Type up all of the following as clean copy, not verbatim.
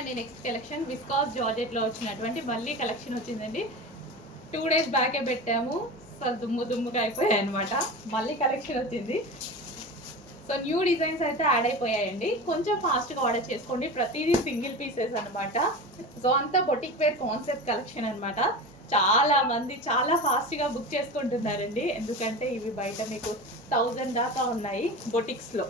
అండి next collection viscous జార్జెట్లో వచ్చినటువంటి మళ్ళీ కలెక్షన్ వచ్చిందండి. 2 days బ్యాకే పెట్టాము. సో దుమ్ముగా అయిపోయాయి అనమాట. మళ్ళీ కలెక్షన్ వచ్చింది. సో న్యూ డిజైన్స్ అయితే యాడ్ అయిపోయాయండి. కొంచెం ఫాస్ట్గా ఆర్డర్ చేసుకోండి. ప్రతిదీ సింగిల్ పీసెస్ అనమాట. సో అంతా బొటిక్ వేర్ కాన్సెప్ట్ కలెక్షన్ అనమాట. చాలా మంది చాలా ఫాస్ట్గా బుక్ చేసుకుంటున్నారండి. ఎందుకంటే ఇవి బయట మీకు 1000 దాకా ఉన్నాయి బొటిక్స్లో.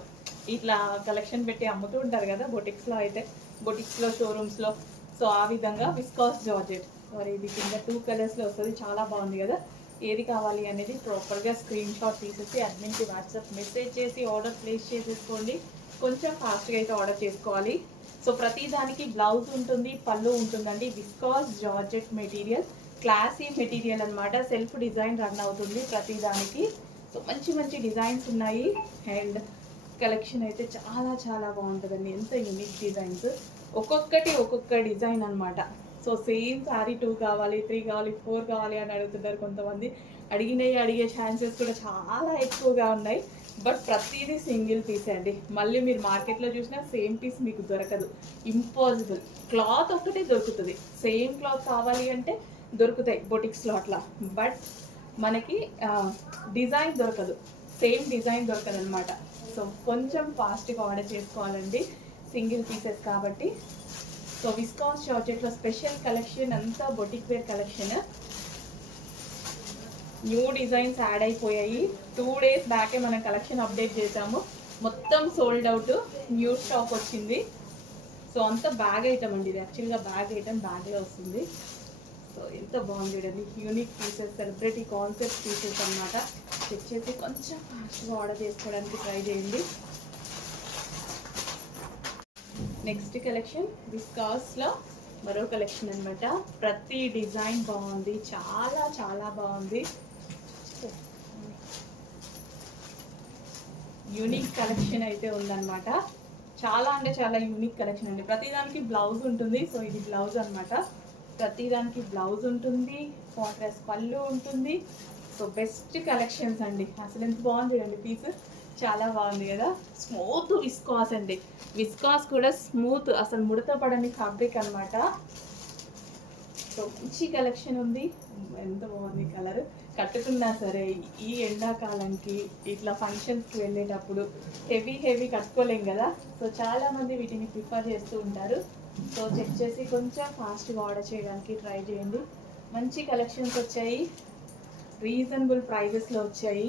ఇట్లా కలెక్షన్ పెట్టి అమ్ముతూ ఉంటారు కదా బొటిక్స్లో, అయితే బొటిక్స్లో షోరూమ్స్లో. సో ఆ విధంగా విస్కాస్ జార్జెట్. మరి ఇది కింద 2 కలర్స్లో వస్తుంది. చాలా బాగుంది కదా. ఏది కావాలి అనేది ప్రాపర్గా స్క్రీన్ షాట్ తీసేసి అడ్మిన్కి వాట్సాప్ మెసేజ్ చేసి ఆర్డర్ ప్లేస్ చేసేసుకోండి. కొంచెం ఫాస్ట్గా అయితే ఆర్డర్ చేసుకోవాలి. సో ప్రతి దానికి బ్లౌజ్ ఉంటుంది, పళ్ళు ఉంటుందండి. Viscous georgette material, classy material అనమాట. సెల్ఫ్ డిజైన్ రన్ అవుతుంది ప్రతి దానికి. సో మంచి మంచి డిజైన్స్ ఉన్నాయి. అండ్ కలెక్షన్ అయితే చాలా చాలా బాగుంటుందండి. ఎంత యూనిక్ డిజైన్స్, ఒక్కొక్కటి ఒక్కొక్క డిజైన్ అనమాట. సో సేమ్ శారీ 2 కావాలి, 3 కావాలి, 4 కావాలి అని అడుగుతున్నారు కొంతమంది. అడిగే ఛాన్సెస్ కూడా చాలా ఎక్కువగా ఉన్నాయి. బట్ ప్రతిదీ సింగిల్ పీస్ అండి. మళ్ళీ మీరు మార్కెట్లో చూసినా సేమ్ పీస్ మీకు దొరకదు, ఇంపాసిబుల్. క్లాత్ ఒక్కటే దొరుకుతుంది. సేమ్ క్లాత్ కావాలి అంటే దొరుకుతాయి బొటిక్స్లో అట్లా. బట్ మనకి డిజైన్ దొరకదు, సేమ్ డిజైన్ దొరకదు అనమాట. సో కొంచెం ఫాస్ట్గా ఆర్డర్ చేసుకోవాలండి, సింగిల్ పీసెస్ కాబట్టి. సో విస్కాస్ జార్జెట్లో స్పెషల్ కలెక్షన్ అంతా boutique wear collection. New designs add అయిపోయాయి. 2 days బ్యాకే మనం కలెక్షన్ అప్డేట్ చేసాము. మొత్తం సోల్డ్ అవుట్, న్యూ స్టాక్ వచ్చింది. సో అంత బ్యాగ్ ఐటమ్ అండి. ఇది యాక్చువల్గా బ్యాగ్ ఐటమ్, బ్యాగ్లో వస్తుంది. సో ఎంత బాగుంది చూడండి. Unique pieces, celebrity concept pieces అనమాట. చెక్ చేసి కొంచెం ఫాస్ట్గా ఆర్డర్ చేసుకోవడానికి ట్రై చేయండి. నెక్స్ట్ కలెక్షన్ విస్కాస్లో మరో కలెక్షన్ అనమాట. ప్రతి డిజైన్ బాగుంది, చాలా చాలా బాగుంది. యూనిక్ కలెక్షన్ అయితే ఉందన్నమాట. చాలా అంటే చాలా యూనిక్ కలెక్షన్ అండి. ప్రతిదానికి బ్లౌజ్ ఉంటుంది. సో ఇది బ్లౌజ్ అనమాట. ప్రతిదానికి బ్లౌజ్ ఉంటుంది, కాంట్రాస్ట్ పళ్ళు ఉంటుంది. సో బెస్ట్ కలెక్షన్స్ అండి. అసలు ఎంత బాగుంది చూడండి పీస్, చాలా బాగుంది కదా. స్మూత్ విస్కాస్ అండి. విస్కాస్ కూడా స్మూత్, అసలు ముడత పడని ఫ్యాబ్రిక్ అనమాట. సో మంచి కలెక్షన్ ఉంది. ఎంత బాగుంది కలర్. కట్టుకున్నా సరే ఈ ఎండాకాలంకి ఇట్లా ఫంక్షన్స్కి వెళ్ళేటప్పుడు హెవీ కట్టుకోలేం కదా. సో చాలామంది వీటిని ప్రిఫర్ చేస్తూ ఉంటారు. సో చెక్ చేసి కొంచెం ఫాస్ట్గా ఆర్డర్ చేయడానికి ట్రై చేయండి. మంచి కలెక్షన్స్ వచ్చాయి, రీజనబుల్ ప్రైజెస్లో వచ్చాయి.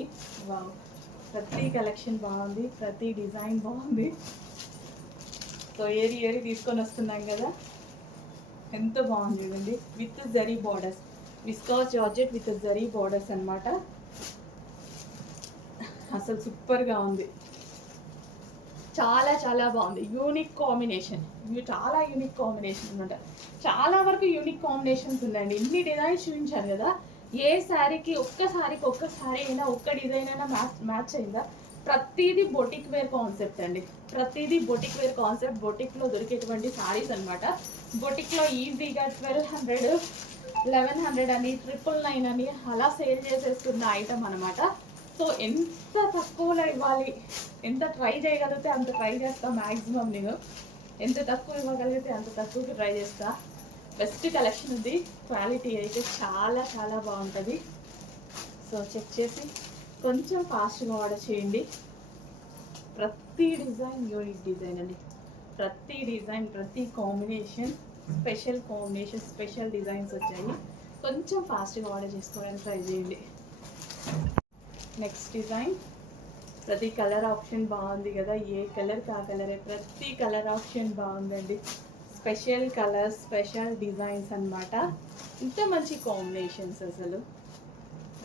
ప్రతి కలెక్షన్ బాగుంది, ప్రతి డిజైన్ బాగుంది. సో ఏరి తీసుకొని వస్తున్నాం కదా. ఎంత బాగుంది చూడండి. With zari borders, viscous georgette with zari borders అనమాట. అసలు సూపర్గా ఉంది, చాలా చాలా బాగుంది. యూనిక్ కాంబినేషన్, చాలా యూనిక్ కాంబినేషన్ అనమాట. చాలా వరకు యూనిక్ కాంబినేషన్స్ ఉన్నాయండి. ఇన్ని డిజైన్స్ చూపించాను కదా. ఏ శారీకి ఒక్క శారీ అయినా, ఒక్క డిజైన్ అయినా మ్యాచ్ అయిందా? ప్రతిదీ బొటిక్ వేర్ కాన్సెప్ట్ అండి. ప్రతిదీ బొటిక్ వేర్ కాన్సెప్ట్. బొటిక్లో దొరికేటువంటి శారీస్ అనమాట. బొటిక్లో ఈజీగా 1200, 1100 అని, 999 అని అలా సేల్ చేసేస్తున్న ఐటమ్ అనమాట. సో ఎంత తక్కువలో ఇవ్వాలి, ఎంత ట్రై చేయగలిగితే అంత ట్రై చేస్తా. మ్యాక్సిమం నేను ఎంత తక్కువ ఇవ్వగలిగితే అంత తక్కువకి ట్రై చేస్తా. బెస్ట్ కలెక్షన్ ఉంది. క్వాలిటీ అయితే చాలా చాలా బాగుంటుంది. సో చెక్ చేసి కొంచెం ఫాస్ట్గా ఆర్డర్ చేయండి. ప్రతి డిజైన్ యూనిక్ డిజైన్ అండి. ప్రతి డిజైన్, ప్రతి combination special combination, special designs వచ్చాయి. కొంచెం ఫాస్ట్గా ఆర్డర్ చేసుకోవడానికి ట్రై చేయండి. Next design. ప్రతి కలర్ ఆప్షన్ బాగుంది కదా. ఏ కలర్ కా కలరే, ప్రతి కలర్ ఆప్షన్ బాగుందండి. స్పెషల్ కలర్స్, స్పెషల్ డిజైన్స్ అనమాట. ఇంత మంచి కాంబినేషన్స్.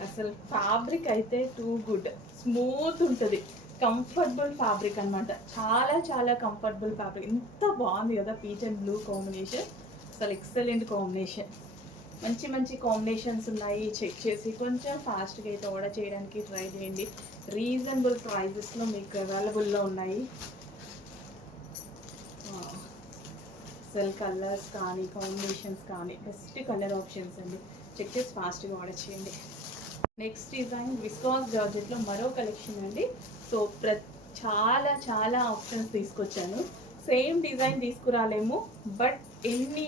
అసలు ఫ్యాబ్రిక్ అయితే టూ గుడ్, స్మూత్ ఉంటుంది. కంఫర్టబుల్ ఫ్యాబ్రిక్ అనమాట. చాలా చాలా కంఫర్టబుల్ ఫ్యాబ్రిక్. ఎంత బాగుంది కదా. పీచ్ అండ్ బ్లూ కాంబినేషన్, అసలు ఎక్సలెంట్ కాంబినేషన్. మంచి మంచి కాంబినేషన్స్ ఉన్నాయి. చెక్ చేసి కొంచెం ఫాస్ట్గా అయితే ఆర్డర్ చేయడానికి ట్రై చేయండి. రీజనబుల్ ప్రైజెస్లో మీకు అవైలబుల్లో ఉన్నాయి. అసలు కలర్స్ కానీ, కాంబినేషన్స్ కానీ బెస్ట్ కలర్ ఆప్షన్స్ అండి. చెక్ చేసి ఫాస్ట్గా ఆర్డర్ చేయండి. నెక్స్ట్ డిజైన్ విస్కాస్ జార్జెట్లో మరో కలెక్షన్ అండి. సో చాలా చాలా ఆప్షన్స్ తీసుకొచ్చాను. సేమ్ డిజైన్ తీసుకురాలేము, బట్ ఎన్ని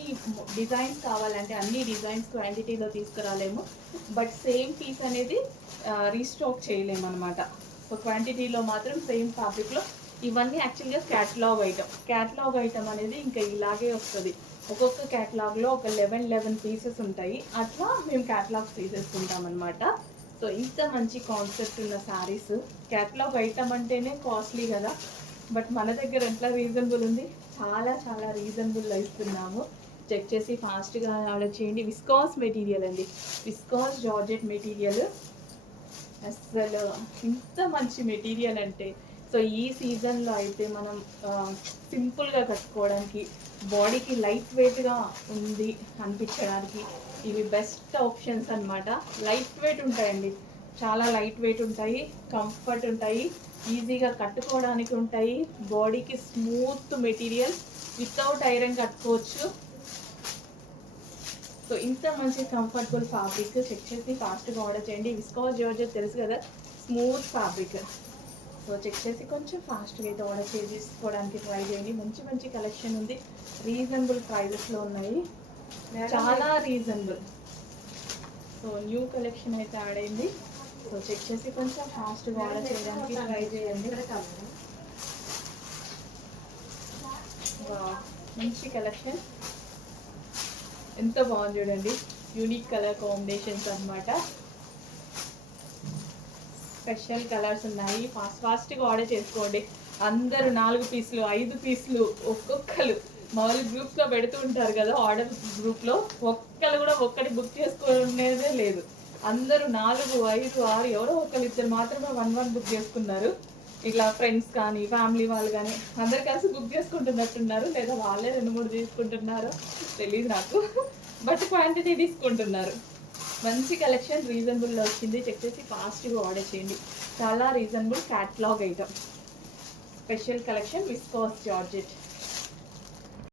డిజైన్స్ కావాలంటే అన్ని డిజైన్స్ క్వాంటిటీలో తీసుకురాలేము, బట్ సేమ్ పీస్ అనేది రీస్టాక్ చేయలేము అనమాట. సో క్వాంటిటీలో మాత్రం సేమ్ ఫ్యాబ్రిక్లో. ఇవన్నీ యాక్చువల్గా క్యాటలాగ్ ఐటమ్ అనేది ఇంకా ఇలాగే వస్తుంది. ఒక్కొక్క క్యాటలాగ్లో ఒక 11 పీసెస్ ఉంటాయి. అట్లా మేము క్యాటలాగ్స్ తీసేసుకుంటాం అనమాట. సో ఇంత మంచి కాన్సెప్ట్ ఉన్న శారీస్, క్యాటలాగ్ ఐటమ్ అంటేనే కాస్ట్లీ కదా, బట్ మన దగ్గర ఎంత రీజనబుల్ ఉంది, చాలా చాలా రీజనబుల్లో ఇస్తున్నాము. చెక్ చేసి ఫాస్ట్గా ఆర్డర్ చేయండి. విస్కాస్ మెటీరియల్ అండి, విస్కాస్ జార్జెట్ మెటీరియల్. అసలు ఇంత మంచి మెటీరియల్ అంటే, సో ఈ సీజన్లో అయితే మనం సింపుల్గా కట్టుకోవడానికి, బాడీకి లైట్ వెయిట్గా ఉంది అనిపించడానికి ఇవి బెస్ట్ ఆప్షన్స్ అనమాట. లైట్ వెయిట్ ఉంటాయండి, చాలా లైట్ వెయిట్ ఉంటాయి, కంఫర్ట్ ఉంటాయి, ఈజీగా కట్టుకోవడానికి ఉంటాయి. బాడీకి స్మూత్ మెటీరియల్, వితౌట్ ఐరన్ కట్టుకోవచ్చు. సో ఇంత మంచి కంఫర్టబుల్ ఫ్యాబ్రిక్ చెక్ చేసి ఫాస్ట్గా ఆర్డర్ చేయండి. విస్కాస్ జార్జెట్ తెలుసు కదా, స్మూత్ ఫ్యాబ్రిక్. సో చెక్ చేసి కొంచెం ఫాస్ట్గా అయితే ఆర్డర్ తీసుకోవడానికి ట్రై చేయండి. మంచి మంచి కలెక్షన్ ఉంది, రీజనబుల్ ప్రైజెస్లో ఉన్నాయి, చాలా రీజనబుల్. సో న్యూ కలెక్షన్ అయితే యాడ్ అయింది. సో చెక్ చేసి కొంచెం ఫాస్ట్గా ఆర్డర్ చేయడానికి ట్రై చేయండి. మంచి కలెక్షన్, ఎంత బాగుంది చూడండి, యూనిక్ కలర్ కాంబినేషన్స్ అన్నమాట. స్పెషల్ కలర్స్ ఉన్నాయి, ఫాస్ట్గా ఆర్డర్ చేసుకోండి. అందరూ 4 పీసులు 5 పీసులు ఒక్కొక్కరు మామూలు గ్రూప్స్లో పెడుతూ ఉంటారు కదా, ఆర్డర్ గ్రూప్లో ఒక్కరు కూడా ఒక్కటి బుక్ చేసుకునేదే లేదు. అందరూ 4, 5, 6 ఎవరో ఒకరు ఇద్దరు మాత్రమే 1 బుక్ చేసుకున్నారు. ఇట్లా ఫ్రెండ్స్ కానీ ఫ్యామిలీ వాళ్ళు కానీ అందరు కలిసి బుక్ చేసుకుంటున్నట్టున్నారు, లేదా వాళ్ళే 2-3 తీసుకుంటున్నారో తెలియదు నాకు, బట్ క్వాంటిటీ తీసుకుంటున్నారు. మంచి కలెక్షన్ రీజనబుల్లో వచ్చింది, చెక్ చేసి ఫాస్ట్గా ఆర్డర్ చేయండి. చాలా reasonable catalogue item, special collection viscous georgette.